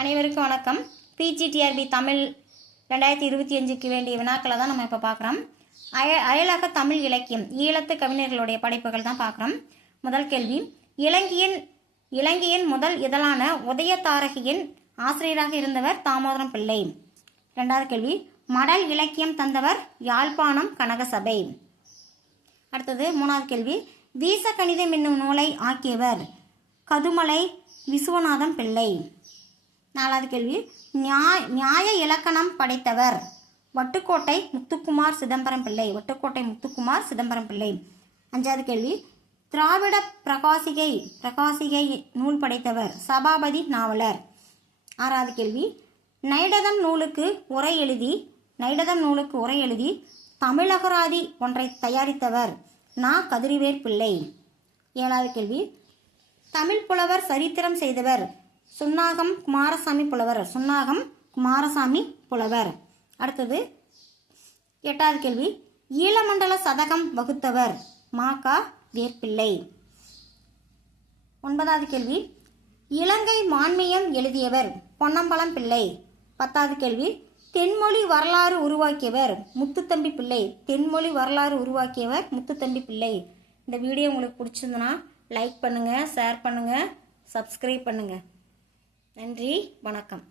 அனைவருக்கும் வணக்கம். பிஜிடிஆர்பி தமிழ் 2025க்கு வேண்டிய வினாக்களை தான் நம்ம இப்போ பார்க்குறோம். அயலக தமிழ் இலக்கியம் ஈழத்து கவிஞர்களுடைய படைப்புகள் தான் பார்க்குறோம். முதல் கேள்வி, இலங்கையின் முதல் இதழான உதயதாரகியின் ஆசிரியராக இருந்தவர் தாமோதரம் பிள்ளை. இரண்டாவது கேள்வி, மடல் இலக்கியம் தந்தவர் யாழ்ப்பாணம் கனகசபை. அடுத்தது மூணாவது கேள்வி, வீச கணிதம் என்னும் நூலை ஆக்கியவர் கதுமலை விசுவநாதம் பிள்ளை. நாலாவது கேள்வி, நியாய இலக்கணம் படைத்தவர் வட்டுக்கோட்டை முத்துக்குமார் சிதம்பரம் பிள்ளை. அஞ்சாவது கேள்வி, திராவிட பிரகாசிகை நூல் படைத்தவர் சபாபதி நாவலர். ஆறாவது கேள்வி, நைடதம் நூலுக்கு உரை எழுதி தமிழகராதி ஒன்றை தயாரித்தவர் கதிரிவேர் பிள்ளை. ஏழாவது கேள்வி, தமிழ் புலவர் சரித்திரம் செய்தவர் சுன்னாகம் குமாரசாமி புலவர். அடுத்தது எட்டாவது கேள்வி, ஈழமண்டல சதகம் வகுத்தவர் வேர்பிள்ளை. ஒன்பதாவது கேள்வி, இலங்கை மான்மியம் எழுதியவர் பொன்னம்பலம் பிள்ளை. பத்தாவது கேள்வி, தென்மொழி வரலாறு உருவாக்கியவர் முத்துத்தம்பி பிள்ளை. இந்த வீடியோ உங்களுக்கு பிடிச்சிருந்ததுன்னா லைக் பண்ணுங்கள், ஷேர் பண்ணுங்கள், சப்ஸ்கிரைப் பண்ணுங்கள். நன்றி, வணக்கம்.